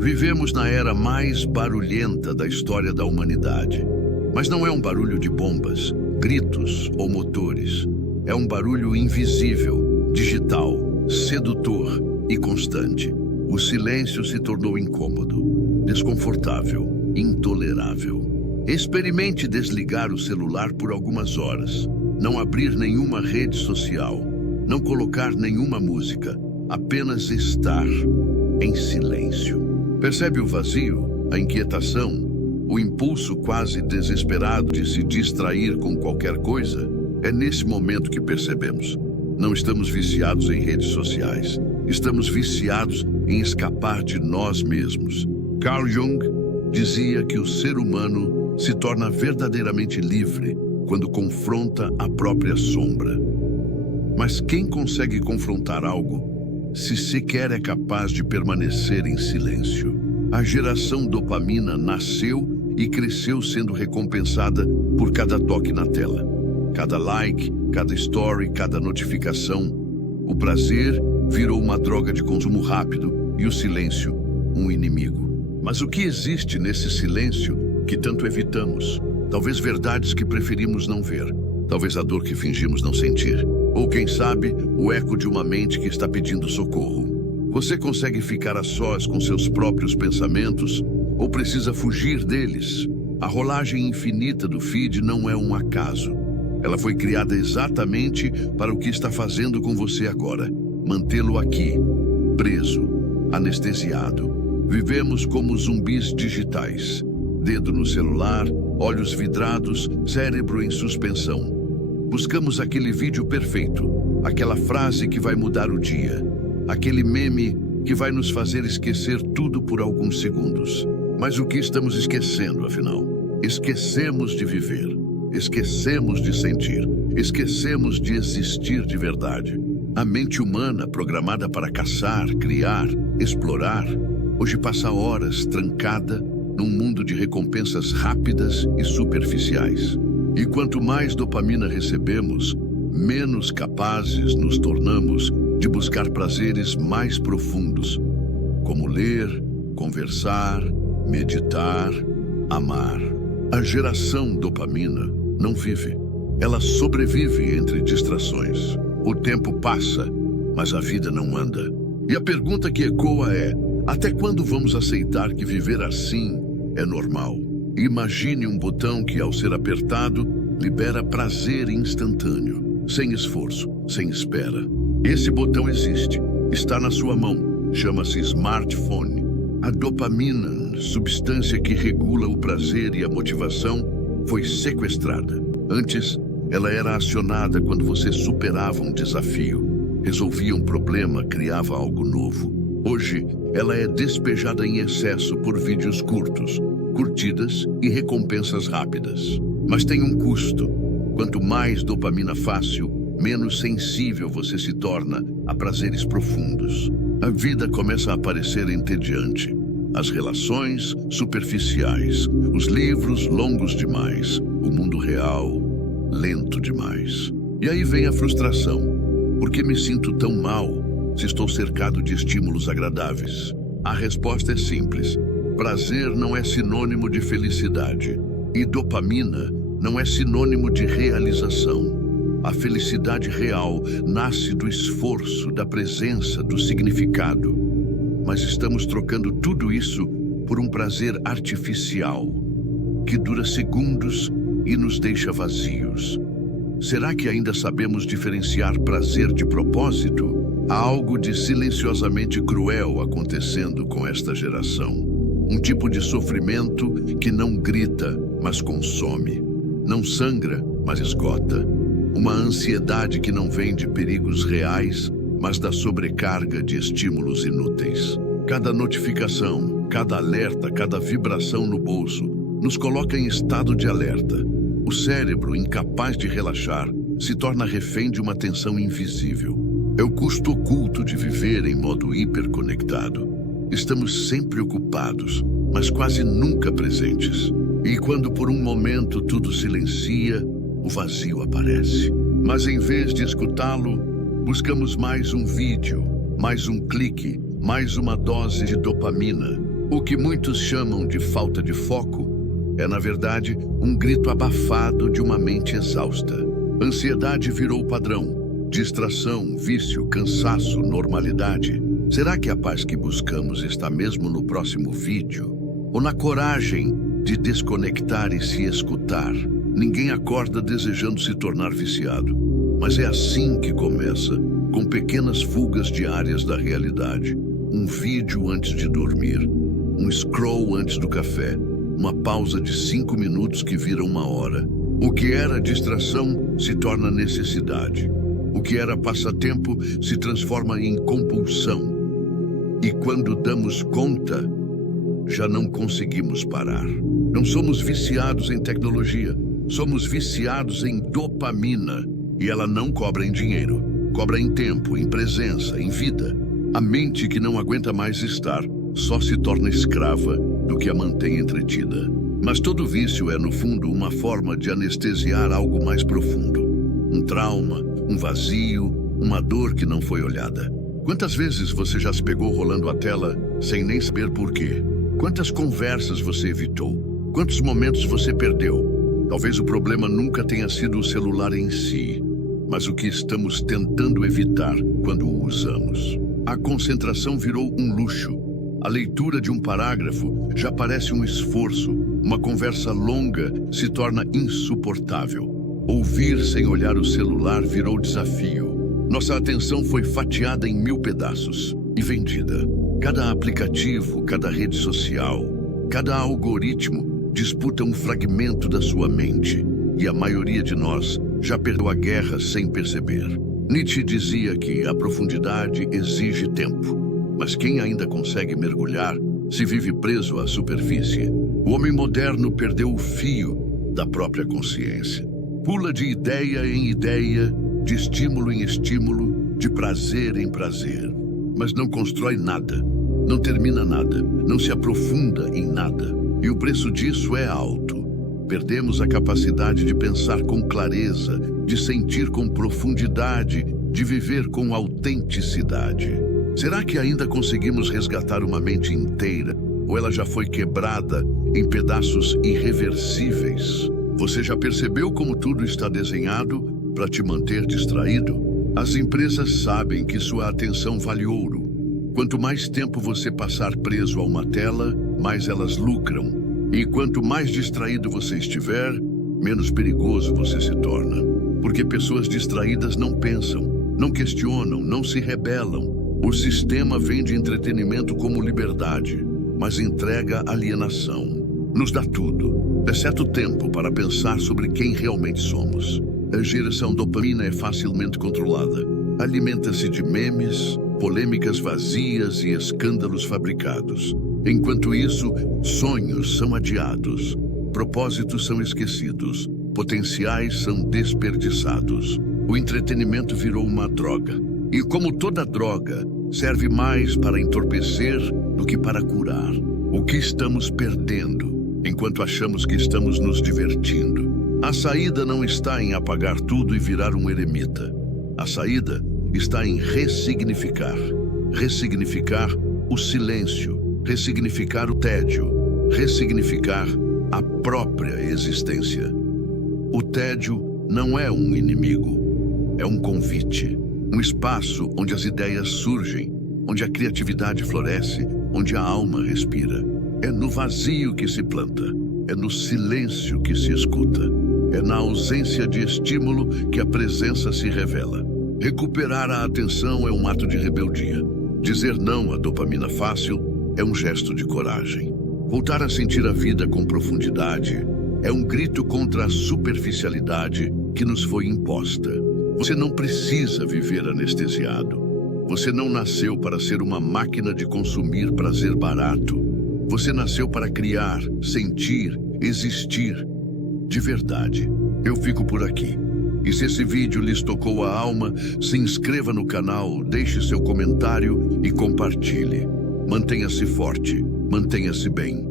Vivemos na era mais barulhenta da história da humanidade. Mas não é um barulho de bombas, gritos ou motores. É um barulho invisível, digital, sedutor e constante. O silêncio se tornou incômodo, desconfortável, intolerável. Experimente desligar o celular por algumas horas. Não abrir nenhuma rede social. Não colocar nenhuma música. Apenas estar em silêncio. Percebe o vazio, a inquietação, o impulso quase desesperado de se distrair com qualquer coisa? É nesse momento que percebemos. Não estamos viciados em redes sociais. Estamos viciados em escapar de nós mesmos. Carl Jung dizia que o ser humano se torna verdadeiramente livre quando confronta a própria sombra. Mas quem consegue confrontar algo se sequer é capaz de permanecer em silêncio? A geração dopamina nasceu e cresceu sendo recompensada por cada toque na tela. Cada like, cada story, cada notificação. O prazer virou uma droga de consumo rápido e o silêncio, um inimigo. Mas o que existe nesse silêncio que tanto evitamos? Talvez verdades que preferimos não ver. Talvez a dor que fingimos não sentir. Ou, quem sabe, o eco de uma mente que está pedindo socorro. Você consegue ficar a sós com seus próprios pensamentos ou precisa fugir deles? A rolagem infinita do feed não é um acaso. Ela foi criada exatamente para o que está fazendo com você agora. Mantê-lo aqui, preso, anestesiado. Vivemos como zumbis digitais. Dedo no celular, olhos vidrados, cérebro em suspensão. Buscamos aquele vídeo perfeito, aquela frase que vai mudar o dia, aquele meme que vai nos fazer esquecer tudo por alguns segundos. Mas o que estamos esquecendo, afinal? Esquecemos de viver, esquecemos de sentir, esquecemos de existir de verdade. A mente humana, programada para caçar, criar, explorar, hoje passa horas trancada num mundo de recompensas rápidas e superficiais. E quanto mais dopamina recebemos, menos capazes nos tornamos de buscar prazeres mais profundos, como ler, conversar, meditar, amar. A geração dopamina não vive, ela sobrevive entre distrações. O tempo passa, mas a vida não anda. E a pergunta que ecoa é: até quando vamos aceitar que viver assim é normal? Imagine um botão que, ao ser apertado, libera prazer instantâneo, sem esforço, sem espera. Esse botão existe, está na sua mão, chama-se smartphone. A dopamina, substância que regula o prazer e a motivação, foi sequestrada. Antes, ela era acionada quando você superava um desafio, resolvia um problema, criava algo novo. Hoje, ela é despejada em excesso por vídeos curtos, curtidas e recompensas rápidas. Mas tem um custo. Quanto mais dopamina fácil, menos sensível você se torna a prazeres profundos. A vida começa a parecer entediante. As relações superficiais, os livros longos demais, o mundo real lento demais. E aí vem a frustração. Por que me sinto tão mal se estou cercado de estímulos agradáveis? A resposta é simples. Prazer não é sinônimo de felicidade. E dopamina não é sinônimo de realização. A felicidade real nasce do esforço, da presença, do significado. Mas estamos trocando tudo isso por um prazer artificial, que dura segundos e nos deixa vazios. Será que ainda sabemos diferenciar prazer de propósito? Há algo de silenciosamente cruel acontecendo com esta geração. Um tipo de sofrimento que não grita, mas consome. Não sangra, mas esgota. Uma ansiedade que não vem de perigos reais, mas da sobrecarga de estímulos inúteis. Cada notificação, cada alerta, cada vibração no bolso nos coloca em estado de alerta. O cérebro, incapaz de relaxar, se torna refém de uma tensão invisível. É o custo oculto de viver em modo hiperconectado. Estamos sempre ocupados, mas quase nunca presentes. E quando por um momento tudo silencia, o vazio aparece. Mas em vez de escutá-lo, buscamos mais um vídeo, mais um clique, mais uma dose de dopamina. O que muitos chamam de falta de foco é, na verdade, um grito abafado de uma mente exausta. Ansiedade virou padrão. Distração, vício, cansaço, normalidade. Será que a paz que buscamos está mesmo no próximo vídeo? Ou na coragem de desconectar e se escutar? Ninguém acorda desejando se tornar viciado. Mas é assim que começa, com pequenas fugas diárias da realidade. Um vídeo antes de dormir, um scroll antes do café, uma pausa de 5 minutos que vira 1 hora. O que era distração se torna necessidade. O que era passatempo se transforma em compulsão. E quando damos conta, já não conseguimos parar. Não somos viciados em tecnologia, somos viciados em dopamina. E ela não cobra em dinheiro, cobra em tempo, em presença, em vida. A mente que não aguenta mais estar só se torna escrava do que a mantém entretida. Mas todo vício é, no fundo, uma forma de anestesiar algo mais profundo. Um trauma, um vazio, uma dor que não foi olhada. Quantas vezes você já se pegou rolando a tela sem nem saber por quê? Quantas conversas você evitou? Quantos momentos você perdeu? Talvez o problema nunca tenha sido o celular em si, mas o que estamos tentando evitar quando o usamos. A concentração virou um luxo. A leitura de um parágrafo já parece um esforço. Uma conversa longa se torna insuportável. Ouvir sem olhar o celular virou desafio. Nossa atenção foi fatiada em 1000 pedaços e vendida. Cada aplicativo, cada rede social, cada algoritmo disputa um fragmento da sua mente. E a maioria de nós já perdeu a guerra sem perceber. Nietzsche dizia que a profundidade exige tempo. Mas quem ainda consegue mergulhar se vive preso à superfície. O homem moderno perdeu o fio da própria consciência. Pula de ideia em ideia, de estímulo em estímulo, de prazer em prazer. Mas não constrói nada, não termina nada, não se aprofunda em nada. E o preço disso é alto. Perdemos a capacidade de pensar com clareza, de sentir com profundidade, de viver com autenticidade. Será que ainda conseguimos resgatar uma mente inteira? Ou ela já foi quebrada em pedaços irreversíveis? Você já percebeu como tudo está desenhado para te manter distraído? As empresas sabem que sua atenção vale ouro. Quanto mais tempo você passar preso a uma tela, mais elas lucram. E quanto mais distraído você estiver, menos perigoso você se torna. Porque pessoas distraídas não pensam, não questionam, não se rebelam. O sistema vende entretenimento como liberdade, mas entrega alienação. Nos dá tudo, exceto tempo para pensar sobre quem realmente somos. A geração dopamina é facilmente controlada. Alimenta-se de memes, polêmicas vazias e escândalos fabricados. Enquanto isso, sonhos são adiados, propósitos são esquecidos, potenciais são desperdiçados. O entretenimento virou uma droga. E como toda droga, serve mais para entorpecer do que para curar. O que estamos perdendo, enquanto achamos que estamos nos divertindo? A saída não está em apagar tudo e virar um eremita. A saída está em ressignificar. Ressignificar o silêncio, ressignificar o tédio, ressignificar a própria existência. O tédio não é um inimigo, é um convite. Um espaço onde as ideias surgem, onde a criatividade floresce, onde a alma respira. É no vazio que se planta, é no silêncio que se escuta, é na ausência de estímulo que a presença se revela. Recuperar a atenção é um ato de rebeldia. Dizer não à dopamina fácil é um gesto de coragem. Voltar a sentir a vida com profundidade é um grito contra a superficialidade que nos foi imposta. Você não precisa viver anestesiado. Você não nasceu para ser uma máquina de consumir prazer barato. Você nasceu para criar, sentir, existir. De verdade. Eu fico por aqui. E se esse vídeo lhes tocou a alma, se inscreva no canal, deixe seu comentário e compartilhe. Mantenha-se forte, mantenha-se bem.